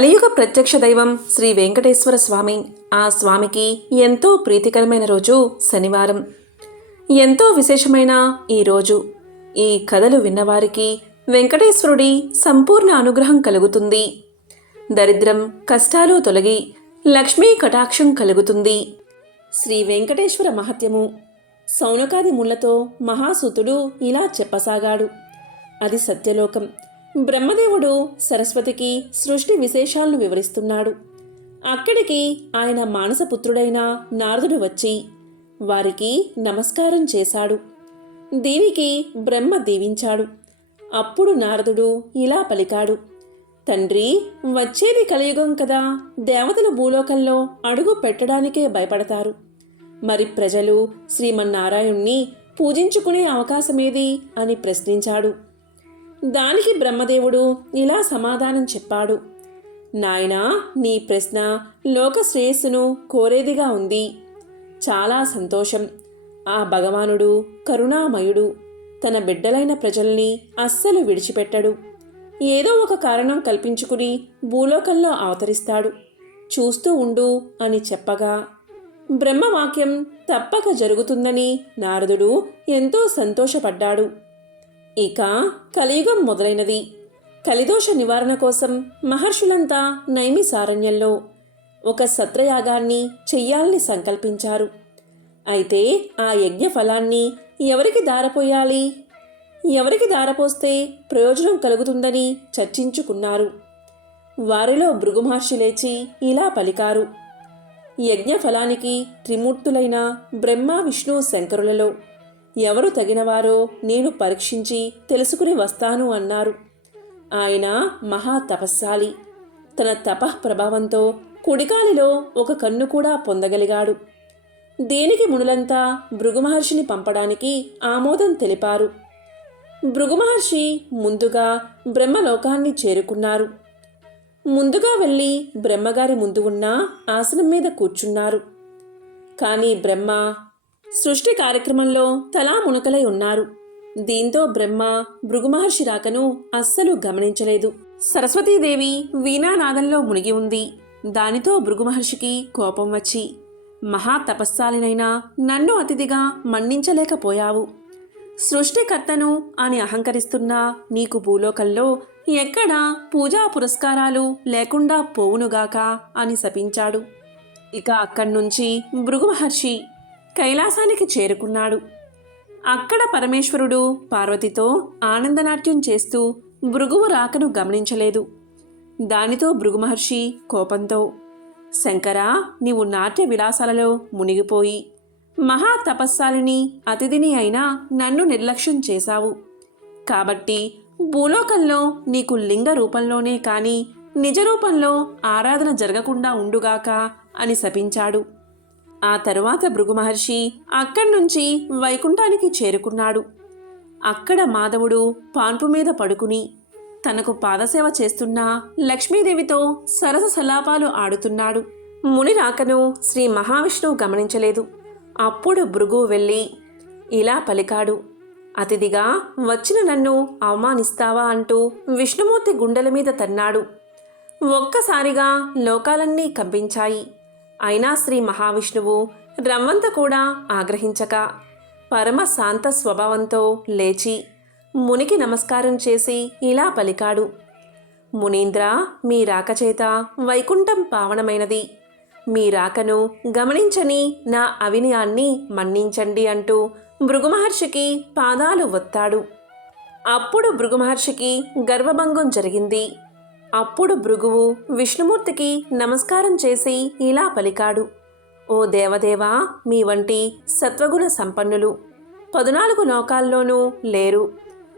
కలియుగ ప్రత్యక్ష దైవం శ్రీ వెంకటేశ్వర స్వామి. ఆ స్వామికి ఎంతో ప్రీతికరమైన రోజు శనివారం. ఎంతో విశేషమైన ఈ రోజు. ఈ కథలు విన్నవారికి వెంకటేశ్వరుడి సంపూర్ణ అనుగ్రహం కలుగుతుంది. దరిద్రం కష్టాలు తొలగి లక్ష్మీ కటాక్షం కలుగుతుంది. శ్రీ వెంకటేశ్వర మహత్యము. సౌనకాది ముళ్ళతో మహాసుతుడు ఇలా చెప్పసాగాడు. అది సత్యలోకం. బ్రహ్మదేవుడు సరస్వతికి సృష్టి విశేషాలను వివరిస్తున్నాడు. అక్కడికి ఆయన మానసపుత్రుడైన నారదుడు వచ్చి వారికి నమస్కారం చేశాడు. దీనికి బ్రహ్మ దీవించాడు. అప్పుడు నారదుడు ఇలా పలికాడు. తండ్రి వచ్చేది కలియుగం కదా. దేవతల భూలోకంలో అడుగు పెట్టడానికే భయపడతారు. మరి ప్రజలు శ్రీమన్నారాయణ్ణి పూజించుకునే అవకాశమేది? అని ప్రశ్నించాడు. దానికి బ్రహ్మదేవుడు ఇలా సమాధానం చెప్పాడు. నాయనా నీ ప్రశ్న లోక శ్రేయస్సును కోరేదిగా ఉంది. చాలా సంతోషం. ఆ భగవానుడు కరుణామయుడు. తన బిడ్డలైన ప్రజల్ని అస్సలు విడిచిపెట్టడు. ఏదో ఒక కారణం కల్పించుకుని భూలోకంలో అవతరిస్తాడు. చూస్తూ ఉండు అని చెప్పగా బ్రహ్మవాక్యం తప్పక జరుగుతుందని నారదుడు ఎంతో సంతోషపడ్డాడు. ఇక కలియుగం మొదలైనది. కలిదోష నివారణ కోసం మహర్షులంతా నైమిసారణ్యంలో ఒక సత్రయాగాన్ని చెయ్యాలని సంకల్పించారు. అయితే ఆ యజ్ఞ ఫలాన్ని ఎవరికి దారపోయాలి? ఎవరికి దారపోస్తే ప్రయోజనం కలుగుతుందని చర్చించుకున్నారు. వారిలో భృగుమహర్షి లేచి ఇలా పలికారు. యజ్ఞ ఫలానికి త్రిమూర్తులైన బ్రహ్మ విష్ణు శంకరులలో ఎవరు తగినవారో నేను పరీక్షించి తెలుసుకుని వస్తాను అన్నారు. ఆయన మహా తపస్సాలి తన తపః ప్రభావంతో కుడికాలిలో ఒక కన్ను కూడా పొందగలిగాడు. దేనికి మునులంతా భృగుమహర్షిని పంపడానికి ఆమోదం తెలిపారు. భృగుమహర్షి ముందుగా బ్రహ్మలోకాన్ని చేరుకున్నారు. ముందుగా వెళ్ళి బ్రహ్మగారి ముందు ఉన్న ఆసనం మీద కూర్చున్నారు. కానీ బ్రహ్మ సృష్టి కార్యక్రమంలో తలా మునకలై ఉన్నారు. దీంతో బ్రహ్మ భృగుమహర్షి రాకను అస్సలు గమనించలేదు. సరస్వతీదేవి వీణానాదంలో మునిగి ఉంది. దానితో భృగుమహర్షికి కోపం వచ్చి మహా తపస్సాలినైనా నన్ను అతిథిగా మన్నించలేకపోయావు. సృష్టికర్తను అని అహంకరిస్తున్న నీకు భూలోకంలో ఎక్కడా పూజా పురస్కారాలు లేకుండా పోవునుగాక అని శపించాడు. ఇక అక్కడి నుంచి భృగు మహర్షి కైలాసానికి చేరుకున్నాడు. అక్కడ పరమేశ్వరుడు పార్వతితో ఆనందనాట్యం చేస్తూ భృగువు రాకను గమనించలేదు. దానితో భృగు మహర్షి కోపంతో శంకరా నీవు నాట్య విలాసాలలో మునిగిపోయి మహా తపస్సాలిని అతిథిని అయినా నన్ను నిర్లక్ష్యం చేశావు. కాబట్టి భూలోకంలో నీకు లింగ రూపంలోనే కాని నిజ రూపంలో ఆరాధన జరగకుండా ఉండుగాక అని శపించాడు. ఆ తరువాత భృగు మహర్షి అక్కడి నుంచి వైకుంఠానికి చేరుకున్నాడు. అక్కడ మాధవుడు పాన్పు మీద పడుకుని తనకు పాదసేవ చేస్తున్న లక్ష్మీదేవితో సరస సలాపాలు ఆడుతున్నాడు. ముని రాకను శ్రీ మహావిష్ణువు గమనించలేదు. అప్పుడు భృగు వెళ్ళి ఇలా పలికాడు అతిథిగా వచ్చిన నన్ను అవమానిస్తావా? అంటూ విష్ణుమూర్తి గుండెల మీద తన్నాడు. ఒక్కసారిగా లోకాలన్నీ కంపించాయి. అయినా శ్రీ మహావిష్ణువు రమ్మంత కూడా ఆగ్రహించక పరమ శాంత స్వభావంతో లేచి మునికి నమస్కారం చేసి ఇలా పలికాడు. మునీంద్ర మీ రాకచేత వైకుంఠం పావనమైనది. మీ రాకను గమనించని నా అవినయాన్ని మన్నించండి అంటూ భృగుమహర్షికి పాదాలు ఒత్తాడు. అప్పుడు భృగుమహర్షికి గర్వభంగం జరిగింది. అప్పుడు భృగువు విష్ణుమూర్తికి నమస్కారం చేసి ఇలా పలికాడు. ఓ దేవదేవా మీ వంటి సత్వగుణ సంపన్నులు పదునాలుగు లోకాల్లోనూ లేరు.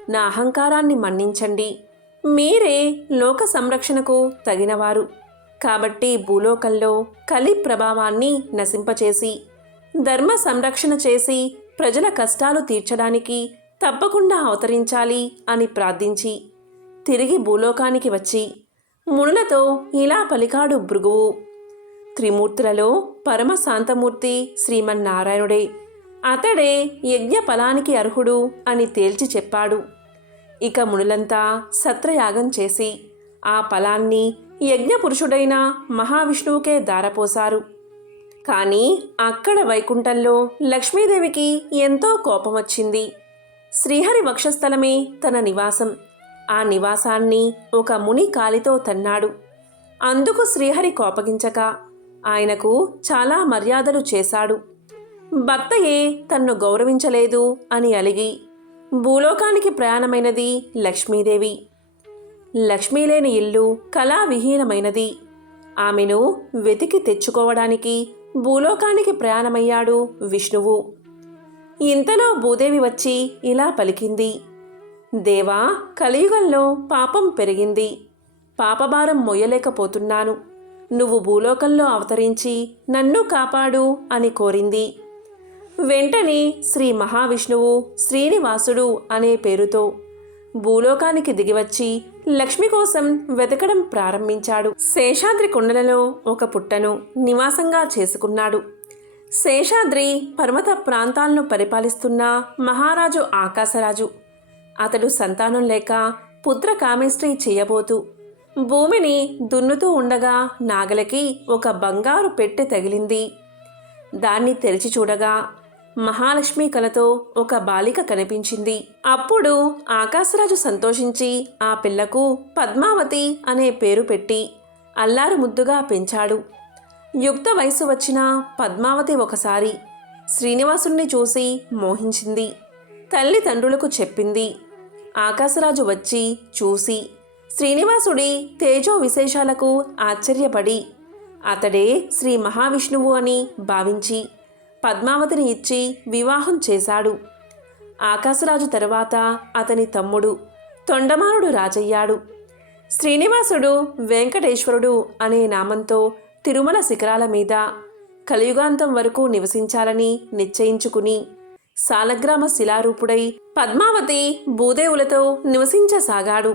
నా అహంకారాన్ని మన్నించండి. మీరే లోక సంరక్షణకు తగినవారు. కాబట్టి భూలోకంలో కలి ప్రభావాన్ని నశింపచేసి ధర్మ సంరక్షణ చేసి ప్రజల కష్టాలు తీర్చడానికి తప్పకుండా అవతరించాలి అని ప్రార్థించి తిరిగి భూలోకానికి వచ్చి మునులతో ఇలా పలికాడు భృగువు త్రిమూర్తులలో పరమ శాంతమూర్తి శ్రీమన్నారాయణుడే. అతడే యజ్ఞ ఫలానికి అర్హుడు అని తేల్చి చెప్పాడు. ఇక మునులంతా సత్రయాగం చేసి ఆ ఫలాన్ని యజ్ఞపురుషుడైన మహావిష్ణువుకే దారపోశారు. కానీ అక్కడ వైకుంఠంలో లక్ష్మీదేవికి ఎంతో కోపం వచ్చింది శ్రీహరి వక్షస్థలమే తన నివాసం. ఆ నివాసాన్ని ఒక ముని కాలితో తన్నాడు. అందుకు శ్రీహరి కోపగించక ఆయనకు చాలా మర్యాదలు చేశాడు. భక్తయే తన్ను గౌరవించలేదు అని అలిగి భూలోకానికి ప్రయాణమైనది లక్ష్మీదేవి. లక్ష్మీ లేని ఇల్లు కళావిహీనమైనది. ఆమెను వెతికి తెచ్చుకోవడానికి భూలోకానికి ప్రయాణమయ్యాడు విష్ణువు. ఇంతలో భూదేవి వచ్చి ఇలా పలికింది. దేవా కలియుగంలో పాపం పెరిగింది. పాపభారం మొయ్యలేకపోతున్నాను. నువ్వు భూలోకంలో అవతరించి నన్ను కాపాడు అని కోరింది. వెంటనే శ్రీ మహావిష్ణువు శ్రీనివాసుడు అనే పేరుతో భూలోకానికి దిగివచ్చి లక్ష్మి కోసం వెతకడం ప్రారంభించాడు. శేషాద్రి కొండలలో ఒక పుట్టను నివాసంగా చేసుకున్నాడు. శేషాద్రి పర్వత ప్రాంతాలను పరిపాలిస్తున్న మహారాజు ఆకాశరాజు. అతడు సంతానం లేక పుత్ర కామేశ్రీ చేయబోతూ భూమిని దున్నుతూ ఉండగా నాగలకి ఒక బంగారు పెట్టె తగిలింది. దాన్ని తెరిచి చూడగా మహాలక్ష్మి కలతో ఒక బాలిక కనిపించింది. అప్పుడు ఆకాశరాజు సంతోషించి ఆ పిల్లకు పద్మావతి అనే పేరు పెట్టి అల్లారు ముద్దుగా పెంచాడు. యుక్త వయసు వచ్చిన పద్మావతి ఒకసారి శ్రీనివాసుణ్ణి చూసి మోహించింది. తల్లిదండ్రులకు చెప్పింది ఆకాశరాజు వచ్చి చూసి శ్రీనివాసుడి తేజో విశేషాలకు ఆశ్చర్యపడి అతడే శ్రీ మహావిష్ణువు అని భావించి పద్మావతిని ఇచ్చి వివాహం చేశాడు. ఆకాశరాజు తరువాత అతని తమ్ముడు తొండమానుడు రాజయ్యాడు. శ్రీనివాసుడు వెంకటేశ్వరుడు అనే నామంతో తిరుమల శిఖరాల మీద కలియుగాంతం వరకు నివసించాలని నిశ్చయించుకుని సాలగ్రామ శిలారూపుడై పద్మావతి భూదేవులతో నివసించసాగాడు.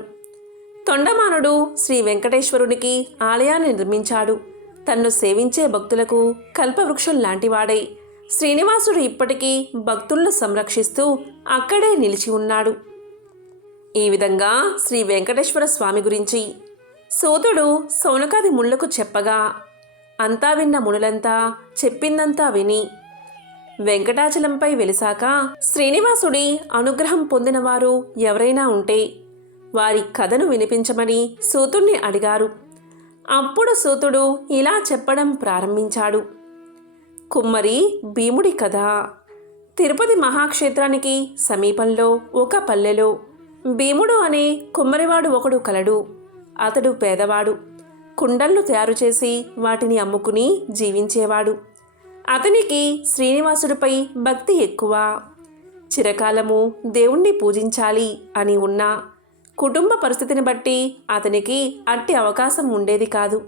తొండమానుడు శ్రీ వెంకటేశ్వరునికి ఆలయాన్ని నిర్మించాడు. తన్ను సేవించే భక్తులకు కల్పవృక్షం లాంటివాడై శ్రీనివాసుడు ఇప్పటికీ భక్తులను సంరక్షిస్తూ అక్కడే నిలిచి ఉన్నాడు. ఈ విధంగా శ్రీ వెంకటేశ్వర స్వామి గురించి సోతుడు సౌనకాది ముళ్ళకు చెప్పగా అంతా విన్న మునులంతా చెప్పిందంతా విని వెంకటాచలంపై వెలిసాక శ్రీనివాసుడి అనుగ్రహం పొందినవారు ఎవరైనా ఉంటే వారి కథను వినిపించమని సూతుణ్ణి అడిగారు. అప్పుడు సూతుడు ఇలా చెప్పడం ప్రారంభించాడు. కుమ్మరి భీముడి కథ. తిరుపతి మహాక్షేత్రానికి సమీపంలో ఒక పల్లెలో భీముడు అనే కుమ్మరివాడు ఒకడు కలడు. అతడు పేదవాడు. కుండలను తయారు చేసి వాటిని అమ్ముకుని జీవించేవాడు. అతనికి శ్రీనివాసుడిపై భక్తి ఎక్కువ. చిరకాలము దేవుణ్ణి పూజించాలి అని ఉన్నా కుటుంబ పరిస్థితిని బట్టి అతనికి అట్టి అవకాశం ఉండేది కాదు.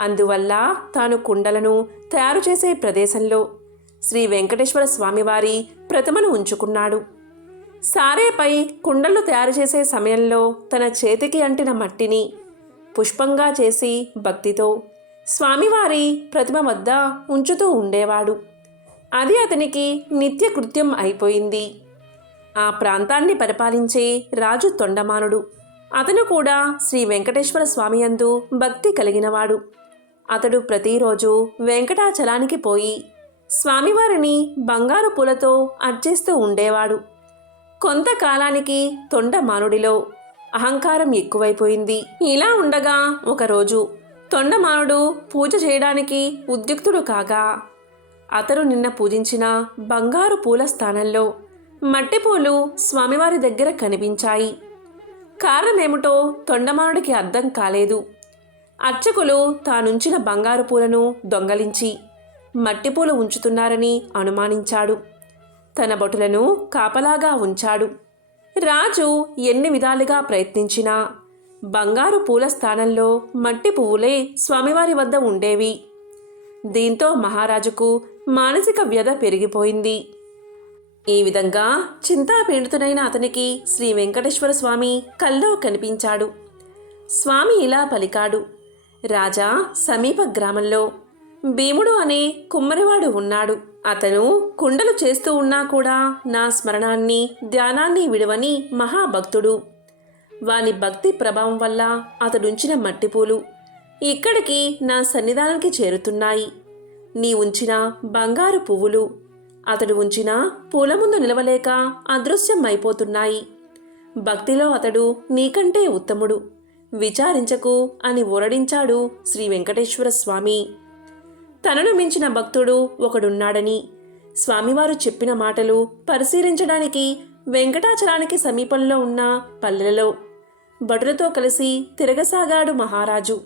అందువల్ల తాను కుండలను తయారు చేసే ప్రదేశంలో శ్రీ వెంకటేశ్వర స్వామివారి ప్రతిమను ఉంచుకున్నాడు. సారేపై కుండలు తయారు చేసే సమయంలో తన చేతికి అంటిన మట్టిని పుష్పంగా చేసి భక్తితో స్వామివారి ప్రతిమ వద్ద ఉంచుతూ ఉండేవాడు. అది అతనికి నిత్య కృత్యం అయిపోయింది. ఆ ప్రాంతాన్ని పరిపాలించే రాజు తొండమానుడు. అతను కూడా శ్రీ వెంకటేశ్వర స్వామి యందు భక్తి కలిగినవాడు. అతడు ప్రతిరోజు వెంకటాచలానికి పోయి స్వామివారిని బంగారు పూలతో అర్చిస్తూ ఉండేవాడు. కొంతకాలానికి తొండమానుడిలో అహంకారం ఎక్కువైపోయింది. ఇలా ఉండగా ఒకరోజు తొండమానుడు పూజ చేయడానికి ఉద్యుక్తుడు కాగా అతడు నిన్న పూజించిన బంగారు పూల స్థానంలో మట్టిపూలు స్వామివారి దగ్గర కనిపించాయి. కారణమేమిటో తొండమానుడికి అర్థం కాలేదు. అర్చకులు తానుంచిన బంగారు పూలను దొంగలించి మట్టిపూలు ఉంచుతున్నారని అనుమానించాడు. తన బొటులను కాపలాగా ఉంచాడు. రాజు ఎన్ని విధాలుగా ప్రయత్నించినా బంగారు పూల స్థానంలో మట్టి పువ్వులే స్వామివారి వద్ద ఉండేవి. దీంతో మహారాజుకు మానసిక వ్యధ పెరిగిపోయింది. ఈ విధంగా చింతాపీడితుడైన అతనికి శ్రీ వెంకటేశ్వర స్వామి కల్లో కనిపించాడు. స్వామి ఇలా పలికాడు రాజా సమీప గ్రామంలో భీముడు అనే కుమ్మరివాడు ఉన్నాడు. అతను కుండలు చేస్తూ ఉన్నా కూడా నా స్మరణాన్ని ధ్యానాన్ని విడవని మహాభక్తుడు. వాని భక్తి ప్రభావం వల్ల అతడుంచిన మట్టిపూలు ఇక్కడికి నా సన్నిధానానికి చేరుతున్నాయి. నీ ఉంచిన బంగారు పువ్వులు అతడు ఉంచిన పూల ముందు నిలవలేక అదృశ్యం అయిపోతున్నాయి భక్తిలో అతడు నీకంటే ఉత్తముడు. విచారించకు అని ఊరడించాడు శ్రీ వెంకటేశ్వర స్వామి. తనను మించిన భక్తుడు ఒకడున్నాడని స్వామివారు చెప్పిన మాటలు పరిశీలించడానికి వెంకటాచలానికి సమీపంలో ఉన్న పల్లెలలో భటులతో కలిసి తిరగసాగాడు మహారాజు.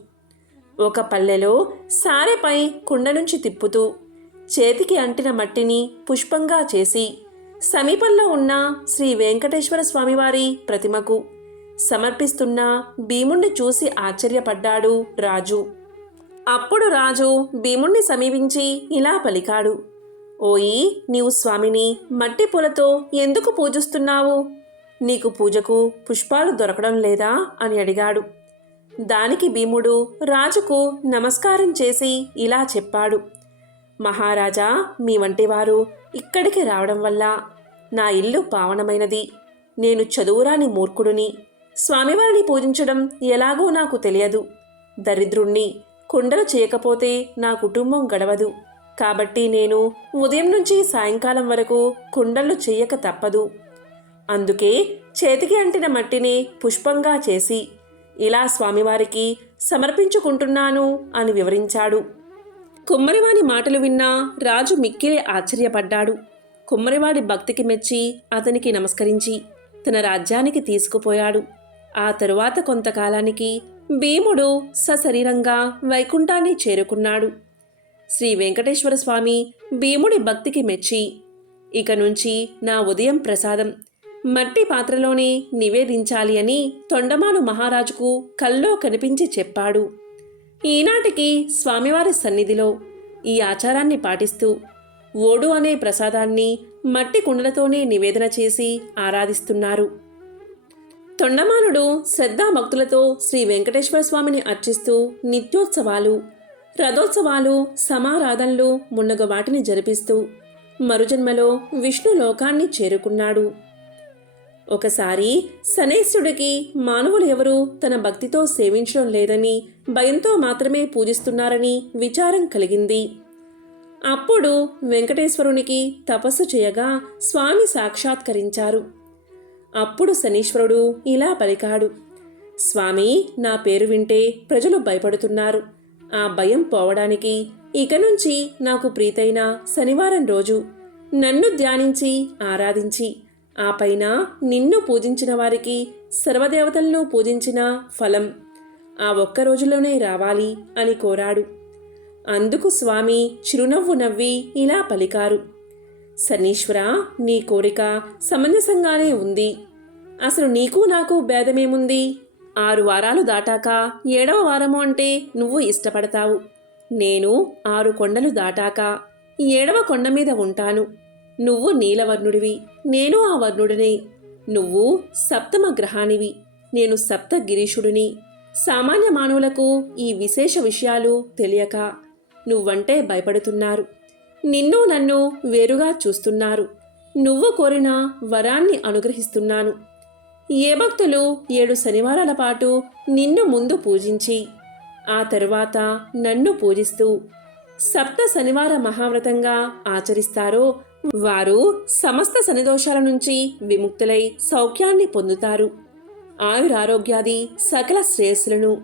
ఒక పల్లెలో సారెపై కుండ నుంచి తిప్పుతూ చేతికి అంటిన మట్టిని పుష్పంగా చేసి సమీపంలో ఉన్న శ్రీ వెంకటేశ్వర స్వామివారి ప్రతిమకు సమర్పిస్తున్న భీముణ్ణి చూసి ఆశ్చర్యపడ్డాడు రాజు. అప్పుడు రాజు భీముణ్ణి సమీపించి ఇలా పలికాడు. ఓయి నీవు స్వామిని మట్టి పూలతో ఎందుకు పూజిస్తున్నావు? నీకు పూజకు పుష్పాలు దొరకడం లేదా? అని అడిగాడు. దానికి భీముడు రాజుకు నమస్కారం చేసి ఇలా చెప్పాడు. మహారాజా మీ వంటివారు ఇక్కడికి రావడం వల్ల నా ఇల్లు పావనమైనది. నేను చదువురాని మూర్ఖుడిని. స్వామివారిని పూజించడం ఎలాగో నాకు తెలియదు. దరిద్రుణ్ణి కుండలు చేయకపోతే నా కుటుంబం గడవదు. కాబట్టి నేను ఉదయం నుంచి సాయంకాలం వరకు కుండలు చేయక తప్పదు. అందుకే చేతికి అంటిన మట్టిని పుష్పంగా చేసి ఇలా స్వామివారికి సమర్పించుకుంటున్నాను అని వివరించాడు. కుమ్మరివాని మాటలు విన్నా రాజు మిక్కిలే ఆశ్చర్యపడ్డాడు. కుమ్మరివాడి భక్తికి మెచ్చి అతనికి నమస్కరించి తన రాజ్యానికి తీసుకుపోయాడు. ఆ తరువాత కొంతకాలానికి భీముడు సశరీరంగా వైకుంఠాన్ని చేరుకున్నాడు. శ్రీ వెంకటేశ్వర స్వామి భీముడి భక్తికి మెచ్చి ఇక నుంచి నా ఉదయం ప్రసాదం మట్టి పాత్రలోనే నివేదించాలి అని తొండమాను మహారాజుకు కల్లో కనిపించి చెప్పాడు. ఈనాటికి స్వామివారి సన్నిధిలో ఈ ఆచారాన్ని పాటిస్తూ ఓడు అనే ప్రసాదాన్ని మట్టి కుండలతోనే నివేదన చేసి ఆరాధిస్తున్నారు. తొండమానుడు శ్రద్ధాభక్తులతో శ్రీ వెంకటేశ్వర స్వామిని అర్చిస్తూ నిత్యోత్సవాలు రథోత్సవాలు సమారాధనలు మున్నగ వాటిని జరిపిస్తూ మరుజన్మలో విష్ణు లోకాన్ని చేరుకున్నాడు. ఒకసారి శనేశ్వరుడికి మానవులు ఎవరూ తన భక్తితో సేవించడం లేదని భయంతో మాత్రమే పూజిస్తున్నారని విచారం కలిగింది. అప్పుడు వెంకటేశ్వరునికి తపస్సు చేయగా స్వామి సాక్షాత్కరించారు. అప్పుడు శనీశ్వరుడు ఇలా పలికాడు. స్వామి నా పేరు వింటే ప్రజలు భయపడుతున్నారు. ఆ భయం పోవడానికి ఇక నుంచి నాకు ప్రీతైన శనివారం రోజు. నన్ను ధ్యానించి ఆరాధించి ఆ పైన నిన్ను పూజించిన వారికి సర్వదేవతలను పూజించిన ఫలం ఆ ఒక్క రోజులోనే రావాలి అని కోరాడు. అందుకు స్వామి చిరునవ్వు నవ్వి ఇలా పలికారు. శనీశ్వర నీ కోరిక సమంజసంగానే ఉంది. అసలు నీకు నాకు భేదమేముంది? ఆరు వారాలు దాటాక ఏడవ వారము అంటే నువ్వు ఇష్టపడతావు. నేను ఆరు కొండలు దాటాక ఏడవ కొండ మీద ఉంటాను. నువ్వు నీలవర్ణుడివి నేను ఆ వర్ణుడిని. నువ్వు సప్తమ గ్రహానివి నేను సప్త గిరీషుడిని సామాన్య మానవులకు ఈ విశేష విషయాలు తెలియక నువ్వంటే భయపడుతున్నారు. నిన్ను నన్ను వేరుగా చూస్తున్నారు. నువ్వు కోరిన వరాన్ని అనుగ్రహిస్తున్నాను. ఏ భక్తులు ఏడు శనివారాల పాటు నిన్ను ముందు పూజించి ఆ తరువాత నన్ను పూజిస్తూ సప్త శనివార మహావ్రతంగా ఆచరిస్తారో వారు సమస్త శనిదోషాల నుంచి విముక్తులై సౌఖ్యాన్ని పొందుతారు. ఆయురారోగ్యాది సకల శ్రేయస్సులను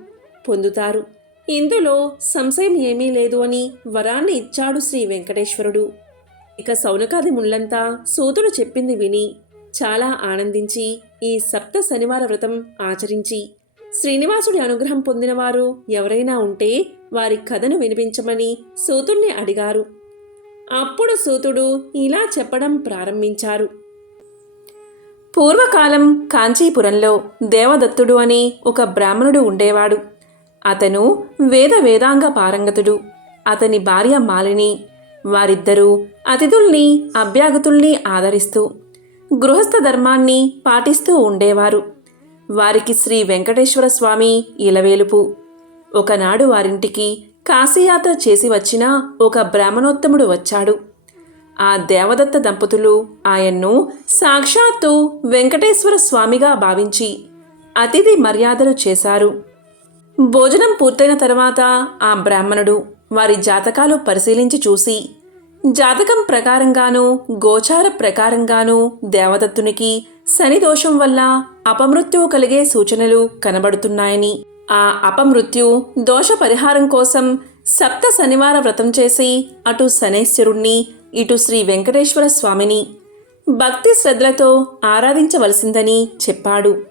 పొందుతారు. ఇందులో సంశయం ఏమీ లేదు అని వరాన్ని ఇచ్చాడు శ్రీ వెంకటేశ్వరుడు. ఇక సౌనకాది ముళ్ళంతా సూతుడు చెప్పింది విని చాలా ఆనందించి ఈ సప్త శనివార వ్రతం ఆచరించి శ్రీనివాసుడి అనుగ్రహం పొందినవారు ఎవరైనా ఉంటే వారి కథను వినిపించమని సూతుణ్ణి అడిగారు. అప్పుడు సూతుడు ఇలా చెప్పడం ప్రారంభించారు. పూర్వకాలం కాంచీపురంలో దేవదత్తుడు అని ఒక బ్రాహ్మణుడు ఉండేవాడు. అతను వేద వేదాంగ పారంగతుడు. అతని భార్య మాలిని వారిద్దరూ అతిథుల్ని అభ్యాగతుల్ని ఆదరిస్తూ గృహస్థ ధర్మాన్ని పాటిస్తూ ఉండేవారు. వారికి శ్రీ వెంకటేశ్వర స్వామి ఇలవేలుపు. ఒకనాడు వారింటికి కాశీయాత్ర చేసి వచ్చిన ఒక బ్రాహ్మణోత్తముడు వచ్చాడు. ఆ దేవదత్త దంపతులు ఆయన్ను సాక్షాత్తు వెంకటేశ్వర స్వామిగా భావించి అతిథి మర్యాదలు చేశారు. భోజనం పూర్తయిన తర్వాత ఆ బ్రాహ్మణుడు వారి జాతకాలు పరిశీలించి చూసి జాతకం ప్రకారంగానూ గోచార ప్రకారంగానూ దేవదత్తునికి శని దోషం వల్ల అపమృత్యువు కలిగే సూచనలు కనబడుతున్నాయని ఆ అపమృత్యు దోష పరిహారం కోసం సప్త శనివార వ్రతం చేసి అటు శనేశ్వరుణ్ణి ఇటు శ్రీ వెంకటేశ్వర స్వామిని భక్తి శ్రద్ధలతో ఆరాధించవలసిందని చెప్పాడు.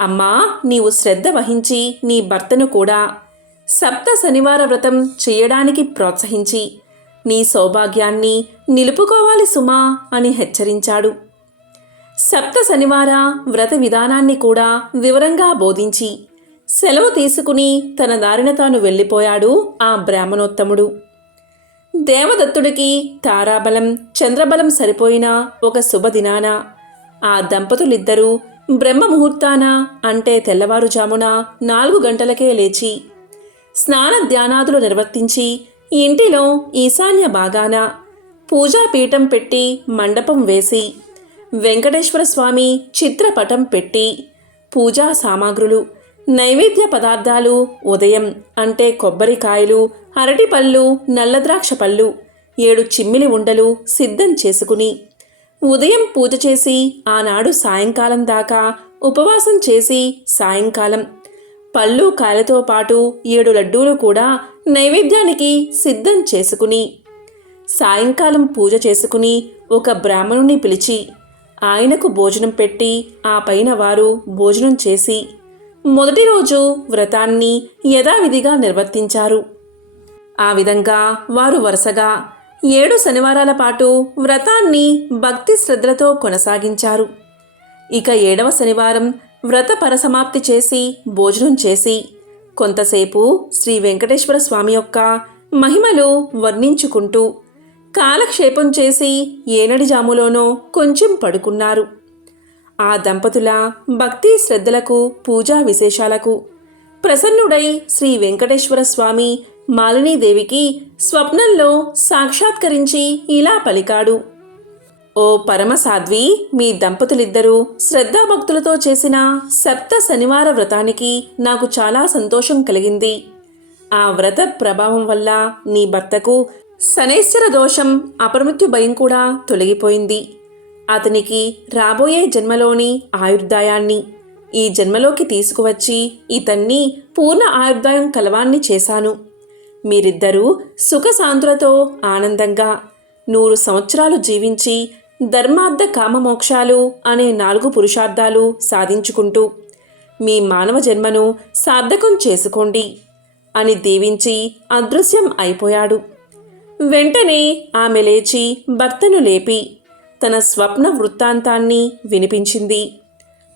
అమ్మా నీవు శ్రద్ధ వహించి నీ భర్తను కూడా సప్త శనివార వ్రతం చేయడానికి ప్రోత్సహించి నీ సౌభాగ్యాన్ని నిలుపుకోవాలి సుమా అని హెచ్చరించాడు. సప్త శనివార వ్రత విధానాన్ని కూడా వివరంగా బోధించి సెలవు తీసుకుని తన దారిన తాను వెళ్ళిపోయాడు ఆ బ్రాహ్మణోత్తముడు. దేవదత్తుడికి తారాబలం చంద్రబలం సరిపోయిన ఒక శుభదినాన ఆ దంపతులిద్దరూ బ్రహ్మ ముహూర్తాన అంటే తెల్లవారుజామున నాలుగు గంటలకే లేచి స్నాన ధ్యానాదులు నిర్వర్తించి ఇంటిలో ఈశాన్య భాగాన పూజాపీఠం పెట్టి మండపం వేసి వెంకటేశ్వర స్వామి చిత్రపటం పెట్టి పూజా సామాగ్రులు నైవేద్య పదార్థాలు ఉదయం అంటే కొబ్బరికాయలు అరటిపళ్ళు నల్లద్రాక్ష పళ్ళు ఏడు చిమ్మిలి ఉండలు సిద్ధం చేసుకుని ఉదయం పూజ చేసి ఆనాడు సాయంకాలం దాకా ఉపవాసం చేసి సాయంకాలం పళ్ళు కాయలతో పాటు ఏడు లడ్డూలు కూడా నైవేద్యానికి సిద్ధం చేసుకుని సాయంకాలం పూజ చేసుకుని ఒక బ్రాహ్మణుని పిలిచి ఆయనకు భోజనం పెట్టి ఆ పైన వారు భోజనం చేసి మొదటి రోజు వ్రతాన్ని యథావిధిగా నిర్వర్తించారు. ఆ విధంగా వారు వరుసగా ఏడు శనివారాల పాటు వ్రతాన్ని భక్తి శ్రద్ధలతో కొనసాగించారు. ఇక ఏడవ శనివారం వ్రత పరసమాప్తి చేసి భోజనం చేసి కొంతసేపు శ్రీ వెంకటేశ్వర స్వామి యొక్క మహిమలు వర్ణించుకుంటూ కాలక్షేపం చేసి ఏనడి జాములోనో కొంచెం పడుకున్నారు. ఆ దంపతుల భక్తి శ్రద్ధలకు పూజా విశేషాలకు ప్రసన్నుడై శ్రీ వెంకటేశ్వర స్వామి మాలినీదేవికి స్వప్నంలో సాక్షాత్కరించి ఇలా పలికాడు. ఓ పరమసాధ్వి మీ దంపతులిద్దరూ శ్రద్ధాభక్తులతో చేసిన సప్త శనివార వ్రతానికి నాకు చాలా సంతోషం కలిగింది. ఆ వ్రత ప్రభావం వల్ల నీ భర్తకు శనేశ్వర దోషం అపమృత్యు భయం కూడా తొలగిపోయింది. అతనికి రాబోయే జన్మలోని ఆయుర్దాయాన్ని ఈ జన్మలోకి తీసుకువచ్చి ఇతన్ని పూర్ణ ఆయుర్దాయం కలవాన్ని చేశాను. మీరిద్దరూ సుఖశాంతులతో ఆనందంగా నూరు సంవత్సరాలు జీవించి ధర్మార్థ కామమోక్షాలు అనే నాలుగు పురుషార్థాలు సాధించుకుంటూ మీ మానవ జన్మను సార్థకం చేసుకోండి అని దీవించి అదృశ్యం అయిపోయాడు. వెంటనే ఆమె లేచి భర్తను లేపి తన స్వప్న వృత్తాంతాన్ని వినిపించింది.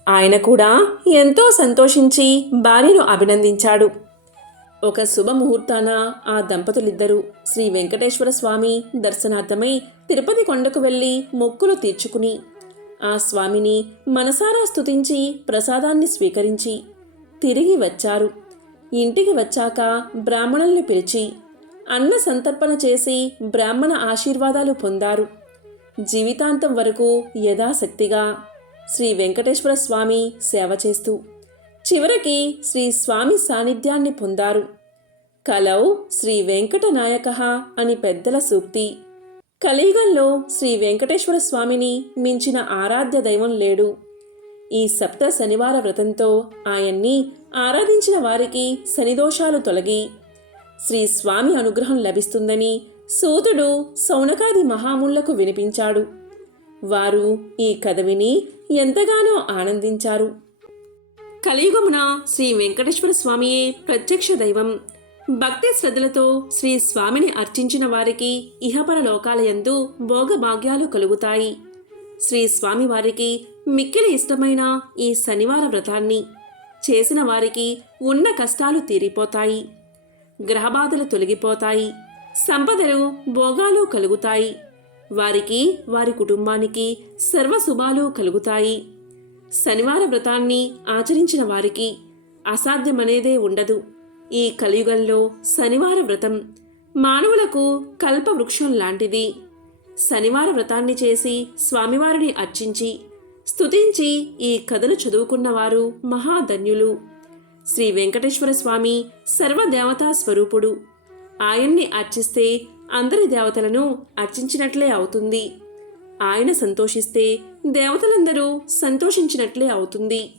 ఆయన కూడా ఎంతో సంతోషించి భార్యను అభినందించాడు. ఒక శుభముహూర్తాన ఆ దంపతులిద్దరూ శ్రీ వెంకటేశ్వర స్వామి దర్శనార్థమై తిరుపతి కొండకు వెళ్ళి మొక్కులు తీర్చుకుని ఆ స్వామిని మనసారా స్తుతించి ప్రసాదాన్ని స్వీకరించి తిరిగి వచ్చారు. ఇంటికి వచ్చాక బ్రాహ్మణుల్ని పిలిచి అన్న సంతర్పణ చేసి బ్రాహ్మణ ఆశీర్వాదాలు పొందారు. జీవితాంతం వరకు యథాశక్తిగా శ్రీ వెంకటేశ్వర స్వామి సేవ చేస్తూ చివరికి శ్రీ స్వామి సాన్నిధ్యాన్ని పొందారు. కలౌ శ్రీ వెంకటనాయక అని పెద్దల సూక్తి. కలియుగంలో శ్రీ వెంకటేశ్వర స్వామిని మించిన ఆరాధ్య దైవం లేడు. ఈ సప్త శనివార వ్రతంతో ఆయన్ని ఆరాధించిన వారికి శనిదోషాలు తొలగి శ్రీ స్వామి అనుగ్రహం లభిస్తుందని సూతుడు సౌనకాది మహాముళ్ళకు వినిపించాడు. వారు ఈ కథ విని ఎంతగానో ఆనందించారు. కలియుగమున శ్రీ వెంకటేశ్వర స్వామియే ప్రత్యక్ష దైవం. భక్తి శ్రద్ధలతో శ్రీ స్వామిని అర్చించిన వారికి ఇహపర లోకాలయందు భోగభాగ్యాలు కలుగుతాయి. శ్రీ స్వామి వారికి మిక్కిలి ఇష్టమైన ఈ శనివార వ్రతాన్ని చేసిన వారికి ఉన్న కష్టాలు తీరిపోతాయి. గ్రహబాధలు తొలగిపోతాయి. సంపదలు భోగాలు కలుగుతాయి. వారికి వారి కుటుంబానికి సర్వశుభాలు కలుగుతాయి. శనివార వ్రతాన్ని ఆచరించిన వారికి అసాధ్యమనేదే ఉండదు. ఈ కలియుగంలో శనివార వ్రతం మానవులకు కల్పవృక్షం లాంటిది. శనివార వ్రతాన్ని చేసి స్వామివారిని అర్చించి స్తుతించి ఈ కథను చదువుకున్నవారు మహాధన్యులు. శ్రీ వెంకటేశ్వర స్వామి సర్వదేవతా స్వరూపుడు. ఆయన్ని అర్చిస్తే అందరి దేవతలను అర్చించినట్లే అవుతుంది. ఆయన సంతోషిస్తే దేవతలందరూ సంతోషించినట్లే అవుతుంది.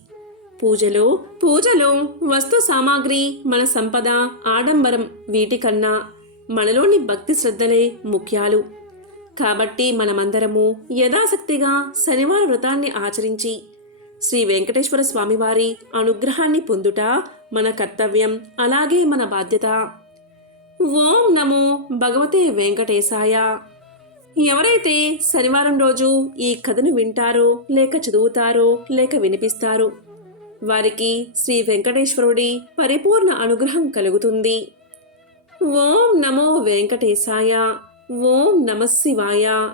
పూజలో పూజలో వస్తు సామాగ్రి మన సంపద ఆడంబరం వీటికన్నా మనలోని భక్తి శ్రద్ధలే ముఖ్యాలు. కాబట్టి మనమందరము యథాశక్తిగా శనివార వ్రతాన్ని ఆచరించి శ్రీ వెంకటేశ్వర స్వామివారి అనుగ్రహాన్ని పొందుట మన కర్తవ్యం అలాగే మన బాధ్యత. ఓం నమో భగవతే వెంకటేశాయ. ఎవరైతే శనివారం రోజు ఈ కథను వింటారో లేక చదువుతారో లేక వినిపిస్తారో వారికి శ్రీ వెంకటేశ్వరుడి పరిపూర్ణ అనుగ్రహం కలుగుతుంది. ఓం నమో వెంకటేశాయ. ఓం నమ శివాయ.